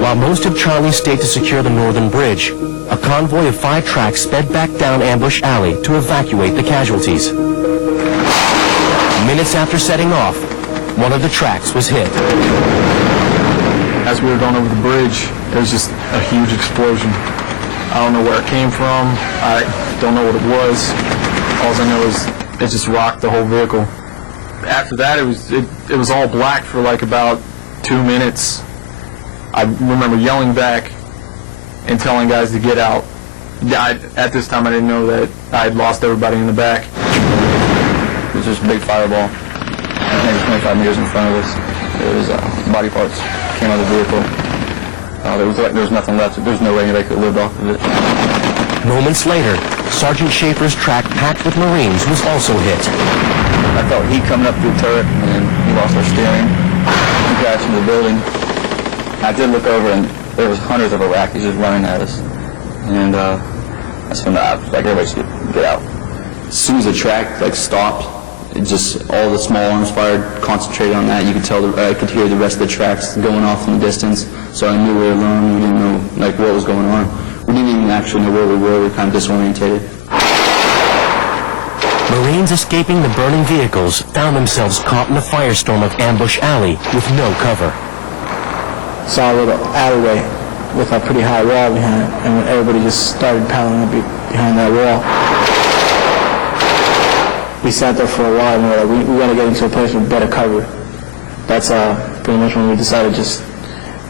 While most of Charlie stayed to secure the northern bridge, a convoy of 5 tracks sped back down Ambush Alley to evacuate the casualties. Minutes after setting off, one of the tracks was hit. As we were going over the bridge, there was just a huge explosion. I don't know where it came from. I don't know what it was. All I know is it just rocked the whole vehicle. After that, it was all black for like about 2 minutes. I remember yelling back and telling guys to get out. At this time, I didn't know that I had lost everybody in the back. It was just a big fireball, maybe 25 meters in front of us. There was body parts came out of the vehicle. There was nothing left. There was no way anybody could have lived off of it. Moments later, Sergeant Schaefer's track packed with Marines was also hit. I felt heat coming up through the turret, and we lost our steering. We crashed into the building. I did look over, and there was hundreds of Iraqis just running at us. And that's when I was like, everybody should get out. As soon as the track stopped, it just all the small arms fired, concentrated on that. You could tell, I could hear the rest of the tracks going off in the distance. So I knew we were alone. We didn't know what was going on. We didn't even actually know where we were. We were kind of disorientated. Marines escaping the burning vehicles found themselves caught in the firestorm of Ambush Alley with no cover. Saw a little alleyway with a pretty high wall behind it, and everybody just started piling up behind that wall. We sat there for a while, and we were like, we got to get into a place with better cover. That's pretty much when we decided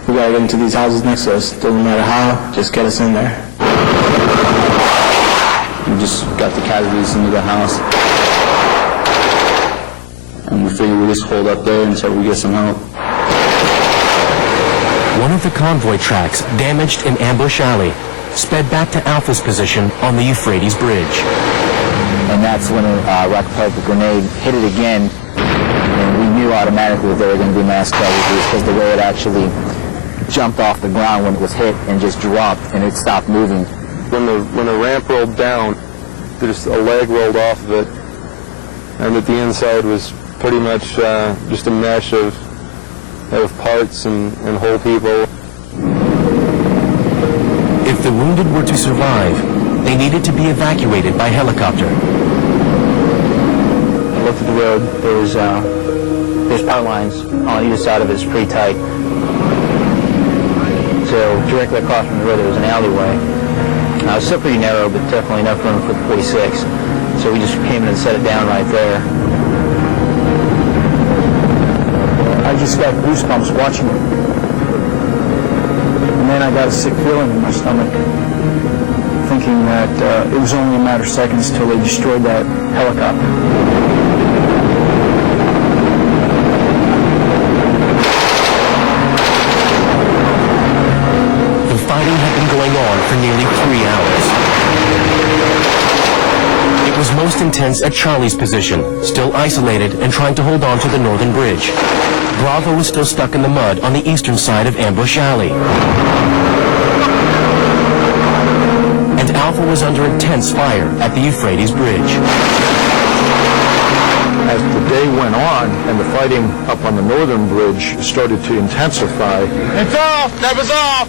we got to get into these houses next to us. Doesn't matter how, just get us in there. We just got the casualties into the house, and we figured we'd just hold up there until we get some help. One of the convoy tracks, damaged in Ambush Alley, sped back to Alpha's position on the Euphrates Bridge. And that's when a rocket propelled grenade hit it again, and we knew automatically that they were going to be mass casualties because the way it actually jumped off the ground when it was hit and just dropped, and it stopped moving. When the ramp rolled down, just a leg rolled off of it, and at the inside was pretty much just a mesh of parts and whole people. If the wounded were to survive, they needed to be evacuated by helicopter. I looked at the road. There's power lines on either side of it. It's pretty tight. So directly across from the road there was an alleyway. It was still pretty narrow, but definitely enough room for the 46. So we just came in and set it down right there. I just got goosebumps watching it. And then I got a sick feeling in my stomach, thinking that it was only a matter of seconds till they destroyed that helicopter. The fighting had been going on for nearly 3 hours. It was most intense at Charlie's position, still isolated and trying to hold on to the northern bridge. Bravo was still stuck in the mud on the eastern side of Ambush Alley. And Alpha was under intense fire at the Euphrates Bridge. As the day went on and the fighting up on the northern bridge started to intensify, it's off! Never's off!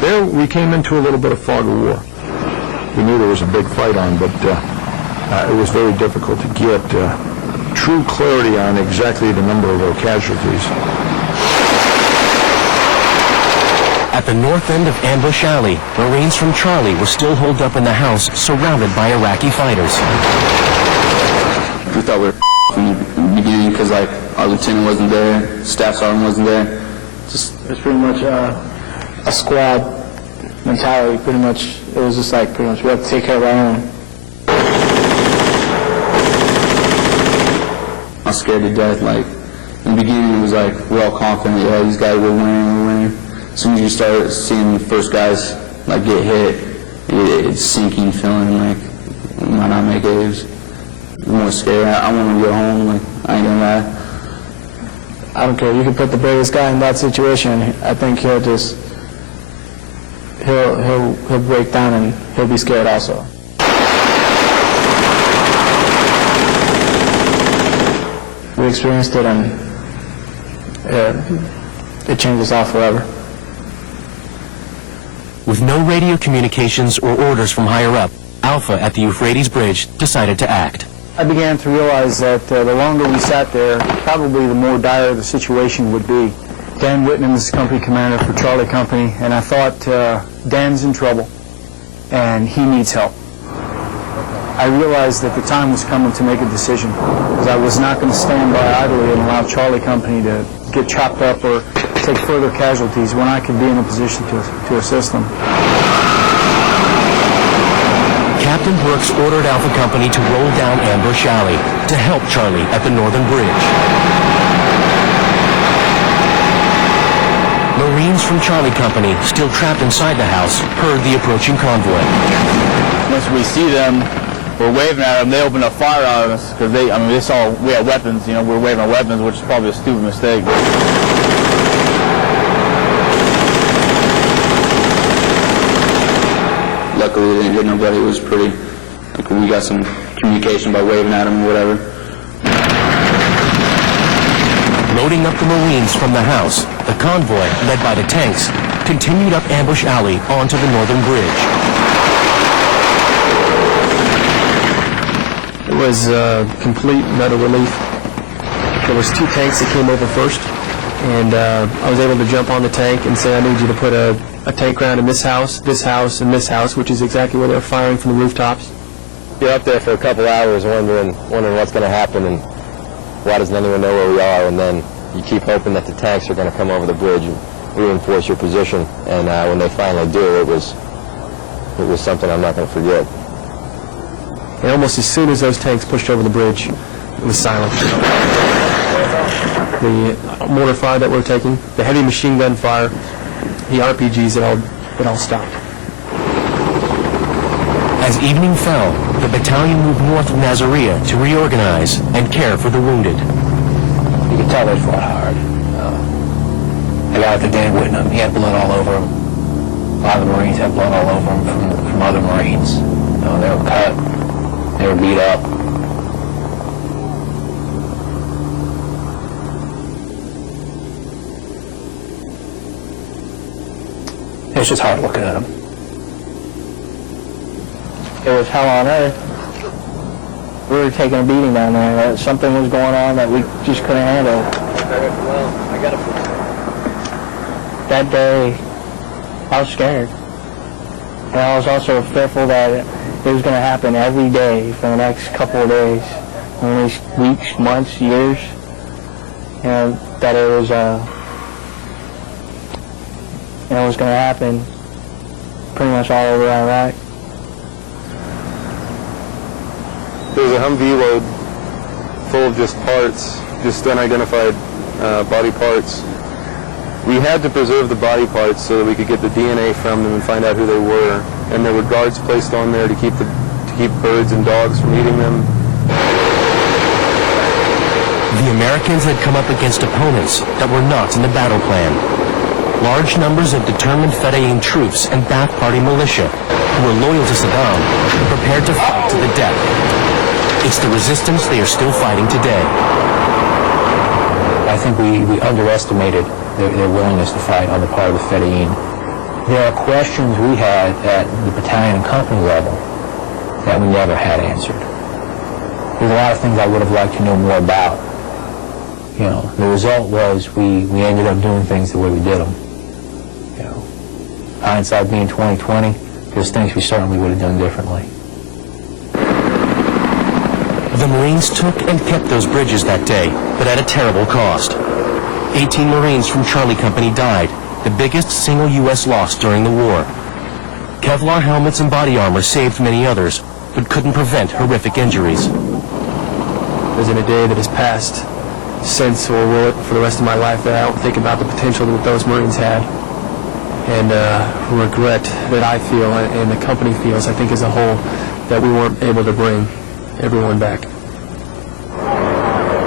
There we came into a little bit of fog of war. We knew there was a big fight on, but it was very difficult to get true clarity on exactly the number of our casualties. At the north end of Ambush Alley, Marines from Charlie were still holed up in the house, surrounded by Iraqi fighters. We thought we were from the beginning because our lieutenant wasn't there, staff sergeant wasn't there. It was pretty much a squad mentality. Pretty much, it was just pretty much we have to take care of our own. I was scared to death. In the beginning, it was we're all confident. Yeah, these guys were winning. As soon as you start seeing the first guys get hit, it's sinking feeling we might not make it. It was more scary. I want to go home. I ain't gonna lie. I don't care. You can put the bravest guy in that situation. I think he'll break down and he'll be scared also. We experienced it, and it changed us all forever. With no radio communications or orders from higher up, Alpha at the Euphrates Bridge decided to act. I began to realize that the longer we sat there, probably the more dire the situation would be. Dan Whitman is the company commander for Charlie Company, and I thought, Dan's in trouble, and he needs help. I realized that the time was coming to make a decision, because I was not going to stand by idly and allow Charlie Company to get chopped up or take further casualties when I could be in a position to assist them. Captain Brooks ordered Alpha Company to roll down Ambush Alley to help Charlie at the Northern Bridge. Marines from Charlie Company, still trapped inside the house, heard the approaching convoy. Once we see them, we're waving at them, they open up fire on us, because they saw we had weapons, you know, we're waving our weapons, which is probably a stupid mistake. Luckily, they didn't get nobody. It was pretty, like, we got some communication by waving at them or whatever. Loading up the Marines from the house, the convoy, led by the tanks, continued up Ambush Alley onto the Northern Bridge. It was complete medical relief. There was 2 tanks that came over first, and I was able to jump on the tank and say, I need you to put a tank round in this house, and this house, which is exactly where they're firing from the rooftops. You're up there for a couple hours wondering what's going to happen and why doesn't anyone know where we are, and then you keep hoping that the tanks are going to come over the bridge and reinforce your position, and when they finally do, it was something I'm not going to forget. And almost as soon as those tanks pushed over the bridge, it was silent. The mortar fire that we're taking, the heavy machine gun fire, the RPGs, it all stopped. As evening fell, the battalion moved north of Nasiriyah to reorganize and care for the wounded. You could tell they fought hard. The guy with the Dan Whitman, he had blood all over him. A lot of the Marines had blood all over them from other Marines. You know, they were cut, they were beat up. It was just hard looking at them. It was hell on earth. We were taking a beating down there. Something was going on that we just couldn't handle. Well, I got it. That day, I was scared. And I was also fearful that it was going to happen every day for the next couple of days, at least weeks, months, years, and that it was going to happen pretty much all over Iraq. There was a Humvee load full of just parts, just unidentified body parts. We had to preserve the body parts so that we could get the DNA from them and find out who they were. And there were guards placed on there to keep birds and dogs from eating them. The Americans had come up against opponents that were not in the battle plan. Large numbers of determined Fedayeen troops and Ba'ath Party militia who were loyal to Saddam and prepared to fight to the death. It's the resistance they are still fighting today. I think we underestimated their willingness to fight on the part of the Fedayeen. There are questions we had at the battalion and company level that we never had answered. There's a lot of things I would have liked to know more about. You know, the result was we ended up doing things the way we did them. You know, hindsight being 20/20, there's things we certainly would have done differently. The Marines took and kept those bridges that day, but at a terrible cost. 18 Marines from Charlie Company died, the biggest single U.S. loss during the war. Kevlar helmets and body armor saved many others, but couldn't prevent horrific injuries. There's been a day that has passed since, or will for the rest of my life, that I don't think about the potential that those Marines had. And regret that I feel and the company feels, I think as a whole, that we weren't able to bring everyone back.